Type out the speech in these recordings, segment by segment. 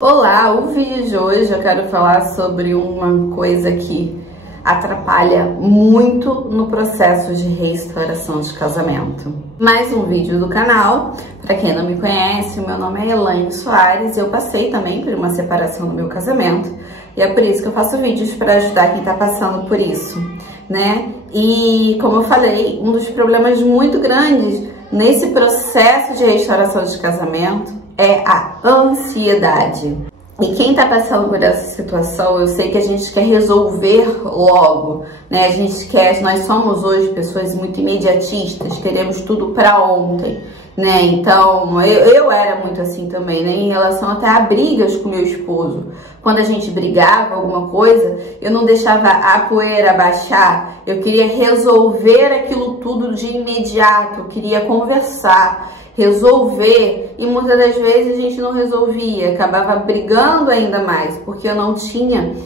Olá, o vídeo de hoje eu quero falar sobre uma coisa que atrapalha muito no processo de restauração de casamento. Mais um vídeo do canal. Para quem não me conhece, meu nome é Elaine Soares e eu passei também por uma separação no meu casamento e é por isso que eu faço vídeos para ajudar quem está passando por isso, né? E como eu falei, um dos problemas muito grandes nesse processo de restauração de casamento é a ansiedade. E quem tá passando por essa situação, eu sei que a gente quer resolver logo, né? A gente quer, nós somos hoje pessoas muito imediatistas, queremos tudo para ontem, né? Então, eu era muito assim também, né? Em relação até a brigas com meu esposo. Quando a gente brigava alguma coisa, eu não deixava a poeira baixar, eu queria resolver aquilo tudo de imediato, eu queria conversar, resolver, e muitas das vezes a gente não resolvia, acabava brigando ainda mais, porque eu não tinha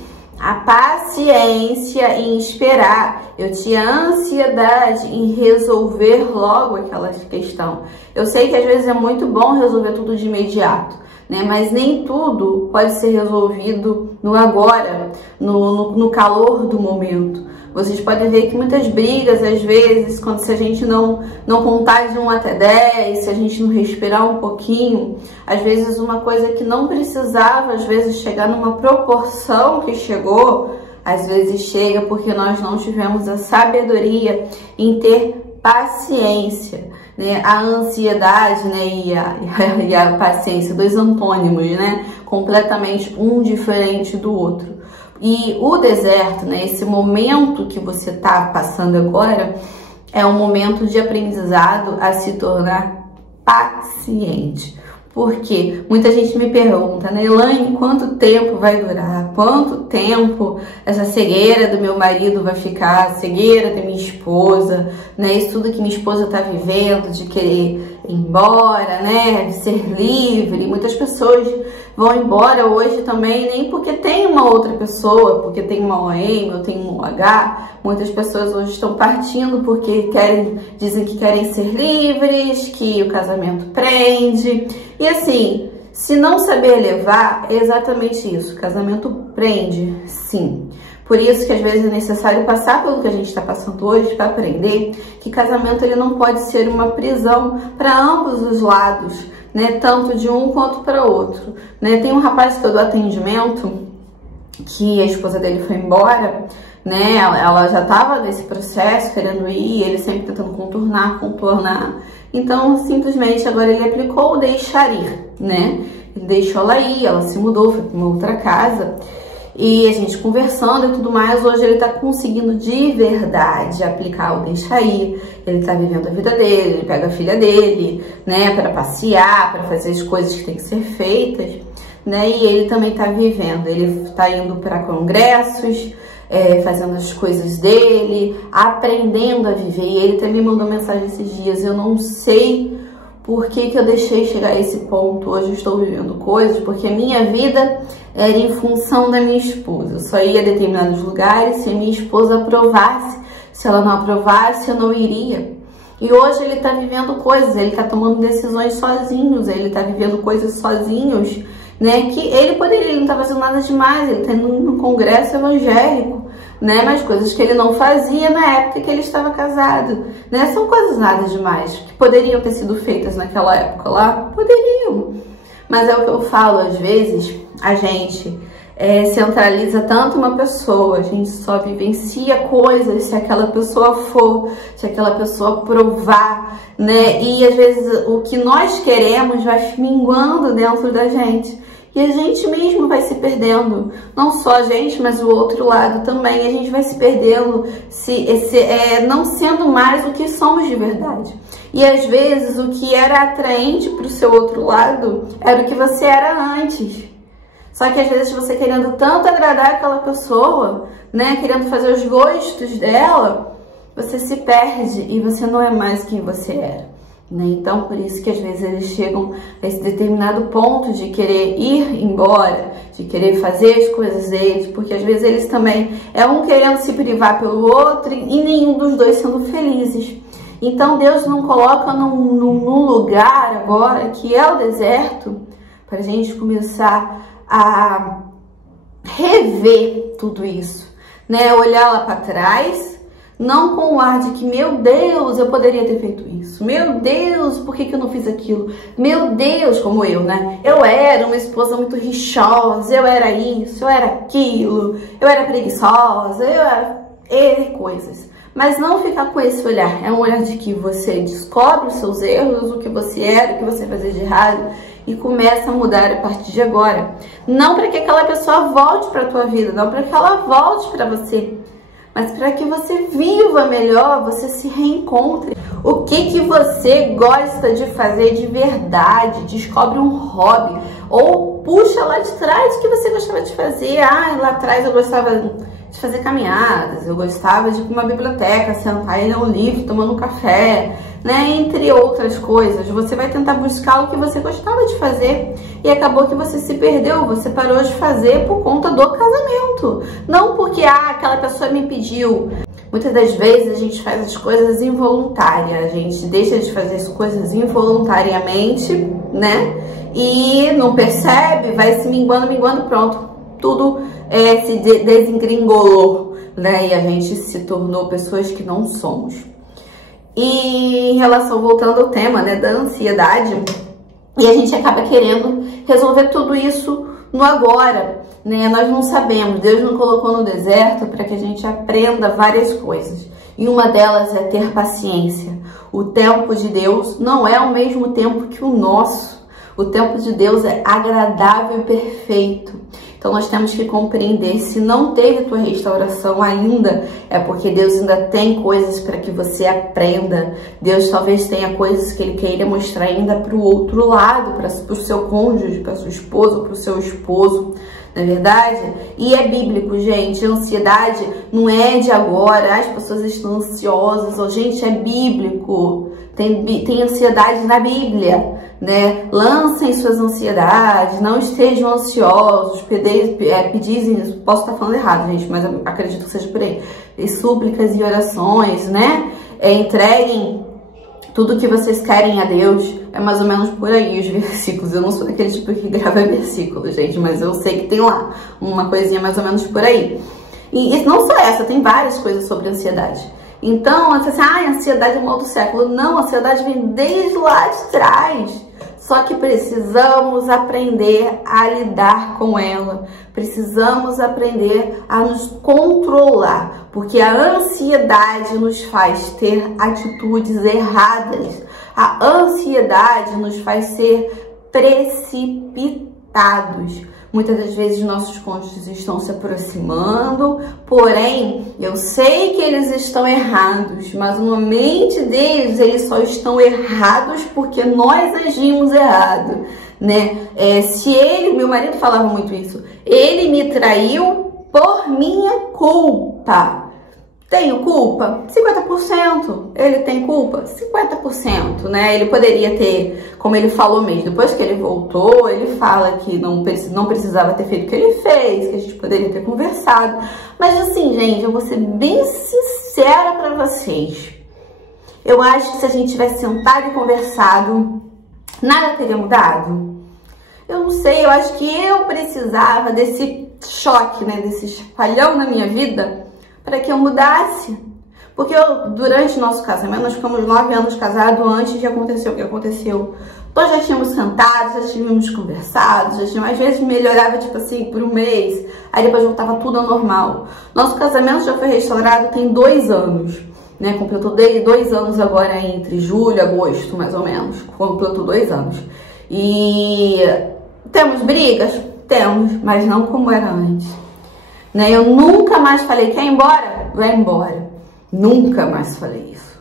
a paciência em esperar, eu tinha ansiedade em resolver logo aquela questão. Eu sei que às vezes é muito bom resolver tudo de imediato, né? Mas nem tudo pode ser resolvido no agora, no calor do momento. Vocês podem ver que muitas brigas, às vezes, se a gente não contar de 1 até 10, se a gente não respirar um pouquinho, às vezes uma coisa que não precisava, às vezes, chegar numa proporção que chegou, às vezes chega porque nós não tivemos a sabedoria em ter paciência, né? A ansiedade, né? e a paciência, dois antônimos, né? Completamente um diferente do outro. E o deserto, né, esse momento que você está passando agora, é um momento de aprendizado a se tornar paciente. Porque muita gente me pergunta, né, Elaine, quanto tempo vai durar? Quanto tempo essa cegueira do meu marido vai ficar? A cegueira da minha esposa, né? Isso tudo que minha esposa está vivendo, de querer ir embora, né? De ser livre. Muitas pessoas vão embora hoje também, nem porque tem uma outra pessoa, porque tem uma OM ou tem um OH. Muitas pessoas hoje estão partindo porque dizem que querem ser livres, que o casamento prende. E assim, se não saber levar, é exatamente isso. O casamento prende, sim. Por isso que às vezes é necessário passar pelo que a gente está passando hoje para aprender que casamento ele não pode ser uma prisão para ambos os lados, né? Tanto de um quanto para outro, né? Tem um rapaz que eu dou atendimento que a esposa dele foi embora, né? Ela já estava nesse processo querendo ir, ele sempre tentando contornar. Então, simplesmente agora ele aplicou o deixar ir, né? Ele deixou ela ir, ela se mudou, foi para uma outra casa. E a gente conversando e tudo mais, hoje ele tá conseguindo de verdade aplicar o deixa ir. Ele tá vivendo a vida dele, ele pega a filha dele, né, para passear, para fazer as coisas que tem que ser feitas, né? E ele também tá vivendo, ele tá indo para congressos, fazendo as coisas dele, aprendendo a viver. E ele também mandou mensagem esses dias, eu não sei por que eu deixei chegar a esse ponto. Hoje eu estou vivendo coisas porque a minha vida era em função da minha esposa. Eu só ia a determinados lugares se a minha esposa aprovasse. Se ela não aprovasse, eu não iria. E hoje ele está vivendo coisas, ele está tomando decisões sozinhos, ele está vivendo coisas sozinhos, né? Que ele não está fazendo nada demais, ele está indo num congresso evangélico, né? Mas coisas que ele não fazia na época que ele estava casado, né? São coisas nada demais, que poderiam ter sido feitas naquela época lá, poderiam. Mas é o que eu falo, às vezes a gente centraliza tanto uma pessoa, a gente só vivencia coisas se aquela pessoa for, se aquela pessoa provar, né? E às vezes o que nós queremos vai minguando dentro da gente. E a gente mesmo vai se perdendo, não só a gente, mas o outro lado também. A gente vai se perdendo, não sendo mais o que somos de verdade. E às vezes o que era atraente para o seu outro lado era o que você era antes. Só que às vezes você querendo tanto agradar aquela pessoa, né, querendo fazer os gostos dela, você se perde e você não é mais quem você era. Né? Então, por isso que às vezes eles chegam a esse determinado ponto de querer ir embora, de querer fazer as coisas deles, porque às vezes eles também um querendo se privar pelo outro e nenhum dos dois sendo felizes. Então, Deus não coloca num lugar agora que é o deserto para a gente começar a rever tudo isso, né? Olhar lá para trás, não com o ar de que, meu Deus, eu poderia ter feito isso. Meu Deus, por que eu não fiz aquilo? Meu Deus, como eu, né? Eu era uma esposa muito rixosa, eu era isso, eu era aquilo, eu era preguiçosa, eu era coisas. Mas não ficar com esse olhar. É um olhar de que você descobre os seus erros, o que você era, o que você fazia de errado e começa a mudar a partir de agora. Não para que aquela pessoa volte para a tua vida, não para que ela volte para você, mas para que você viva melhor, você se reencontre. O que você gosta de fazer de verdade? Descobre um hobby ou puxa lá de trás o que você gostava de fazer. Ah, lá atrás eu gostava de fazer caminhadas, eu gostava de ir para uma biblioteca, sentar e ler um livro, tomando um café, né? Entre outras coisas. Você vai tentar buscar o que você gostava de fazer e acabou que você se perdeu, você parou de fazer por conta do casamento. Não porque, aquela pessoa me pediu. Muitas das vezes a gente faz as coisas involuntárias, a gente deixa de fazer as coisas involuntariamente, né? E não percebe, vai se minguando, pronto. Tudo se desengringolou, né? E a gente se tornou pessoas que não somos. E em relação, voltando ao tema, né, da ansiedade, e a gente acaba querendo resolver tudo isso no agora, né? Nós não sabemos, Deus nos colocou no deserto para que a gente aprenda várias coisas. E uma delas é ter paciência. O tempo de Deus não é o mesmo tempo que o nosso. O tempo de Deus é agradável e perfeito. Então nós temos que compreender, se não teve tua restauração ainda, é porque Deus ainda tem coisas para que você aprenda. Deus talvez tenha coisas que Ele queira mostrar ainda para o outro lado, para o seu cônjuge, para sua esposa, para o seu esposo. Não é verdade? E é bíblico, gente. A ansiedade não é de agora. As pessoas estão ansiosas. Oh, gente, é bíblico. Tem ansiedade na Bíblia, né? Lancem suas ansiedades, não estejam ansiosos, pedis, posso estar falando errado, gente, mas eu acredito que seja por aí. E súplicas e orações, né? Entreguem tudo que vocês querem a Deus. É mais ou menos por aí os versículos. Eu não sou daquele tipo que grava versículos, gente, mas eu sei que tem lá uma coisinha mais ou menos por aí. E não só essa, tem várias coisas sobre ansiedade. Então, você assim, ansiedade é o mal do século. Não, a ansiedade vem desde lá de trás. Só que precisamos aprender a lidar com ela. Precisamos aprender a nos controlar. Porque a ansiedade nos faz ter atitudes erradas. A ansiedade nos faz ser precipitados. Muitas das vezes nossos cônjuges estão se aproximando, porém, eu sei que eles estão errados, mas na mente deles, eles só estão errados porque nós agimos errado, né? Meu marido falava muito isso, ele me traiu por minha culpa. Tenho culpa? 50%. Ele tem culpa? 50%, né? Ele poderia ter, como ele falou mesmo, depois que ele voltou, ele fala que não precisava ter feito o que ele fez, que a gente poderia ter conversado. Mas assim, gente, eu vou ser bem sincera pra vocês. Eu acho que se a gente tivesse sentado e conversado, nada teria mudado. Eu não sei, eu acho que eu precisava desse choque, né? Desse chacoalhão na minha vida, para que eu mudasse. Porque durante o nosso casamento, nós ficamos 9 anos casados antes de acontecer o que aconteceu. Nós já tínhamos sentado, já tínhamos conversado, às vezes melhorava, tipo assim, por um mês, aí depois voltava tudo ao normal. Nosso casamento já foi restaurado tem 2 anos, né? Completou 2 anos agora, entre julho e agosto, mais ou menos. Completou 2 anos. E temos brigas? Temos, mas não como era antes. Né? Eu nunca mais falei, quer ir embora? Vai embora. Nunca mais falei isso.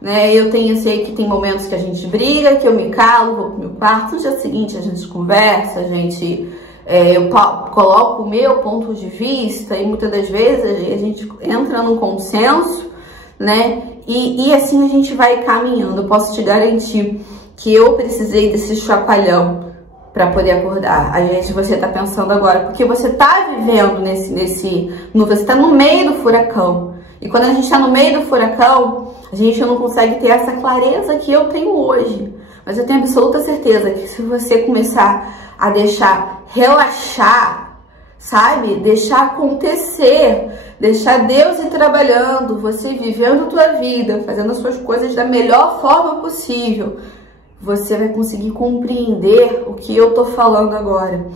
Né? Sei que tem momentos que a gente briga, que eu me calo, vou pro meu quarto, no dia seguinte a gente conversa, eu coloco o meu ponto de vista e muitas das vezes a gente entra num consenso, né? E assim a gente vai caminhando. Eu posso te garantir que eu precisei desse chacoalhão para poder acordar. Às vezes você tá pensando agora, porque você tá vivendo você tá no meio do furacão. E quando a gente tá no meio do furacão, a gente não consegue ter essa clareza que eu tenho hoje. Mas eu tenho absoluta certeza que se você começar a deixar relaxar, sabe? Deixar acontecer, deixar Deus ir trabalhando, você vivendo a tua vida, fazendo as suas coisas da melhor forma possível, você vai conseguir compreender o que eu tô falando agora,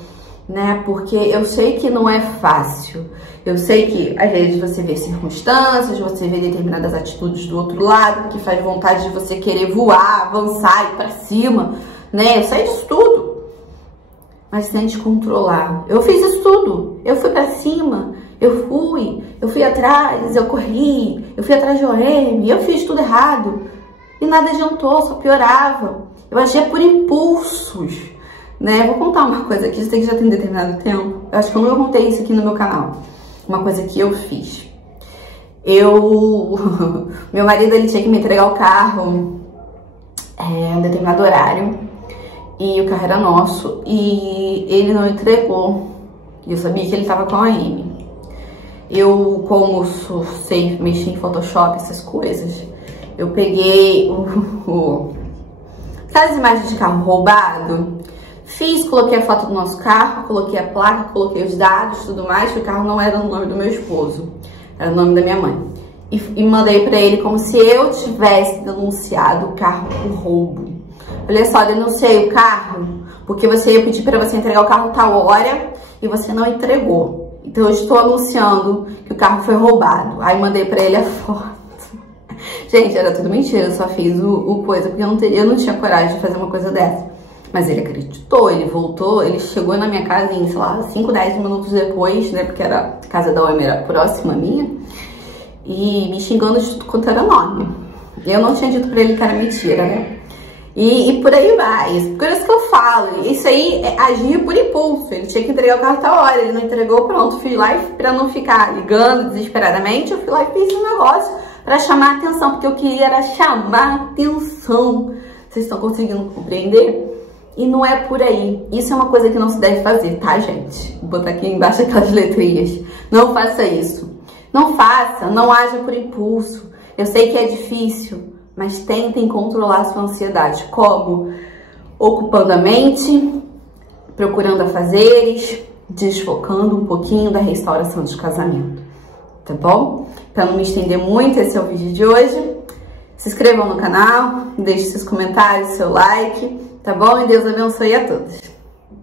né? Porque eu sei que não é fácil. Eu sei que às vezes você vê circunstâncias, você vê determinadas atitudes do outro lado que faz vontade de você querer voar, avançar, ir pra cima, né? Eu sei disso tudo. Mas tente controlar. Eu fiz isso tudo. Eu fui pra cima, eu fui atrás, eu corri, eu fui atrás de OM, eu fiz tudo errado. E nada adiantou, só piorava. Eu agia por impulsos, né? Vou contar uma coisa aqui, isso aqui já tem determinado tempo. Eu acho que eu não contei isso aqui no meu canal. Uma coisa que eu fiz. Meu marido, ele tinha que me entregar o carro em um determinado horário. E o carro era nosso. E ele não entregou. E eu sabia que ele estava com a AM. Eu, como sei mexer em Photoshop, essas coisas, eu peguei sabe as imagens de carro roubado? Coloquei a foto do nosso carro, coloquei a placa, coloquei os dados, tudo mais, que o carro não era no nome do meu esposo, era o nome da minha mãe. E mandei pra ele como se eu tivesse denunciado o carro por roubo. Olha só, denunciei o carro porque você ia pedir pra você entregar o carro tal hora e você não entregou. Então eu estou anunciando que o carro foi roubado. Aí mandei pra ele a foto. Gente, era tudo mentira, eu só fiz o coisa, porque eu não tinha coragem de fazer uma coisa dessa. Mas ele acreditou, ele voltou, ele chegou na minha casa em, sei lá, 5, 10 minutos depois, né, porque a casa da OM era próxima minha, e me xingando de tudo quanto era nome. Eu não tinha dito pra ele que era mentira, né? E por aí vai, por isso que eu falo, isso aí é agir por impulso. Ele tinha que entregar o carro tal hora, ele não entregou, pronto, fui lá e pra não ficar ligando desesperadamente, eu fui lá e fiz um negócio pra chamar a atenção, porque eu queria era chamar a atenção. Vocês estão conseguindo compreender? E não é por aí. Isso é uma coisa que não se deve fazer, tá, gente? Vou botar aqui embaixo aquelas letrinhas. Não faça isso. Não faça, não haja por impulso. Eu sei que é difícil, mas tentem controlar a sua ansiedade. Como? Ocupando a mente, procurando afazeres, desfocando um pouquinho da restauração de casamento. Tá bom? Para não me estender muito, esse é o vídeo de hoje. Se inscrevam no canal, deixe seus comentários, seu like, tá bom? E Deus abençoe a todos.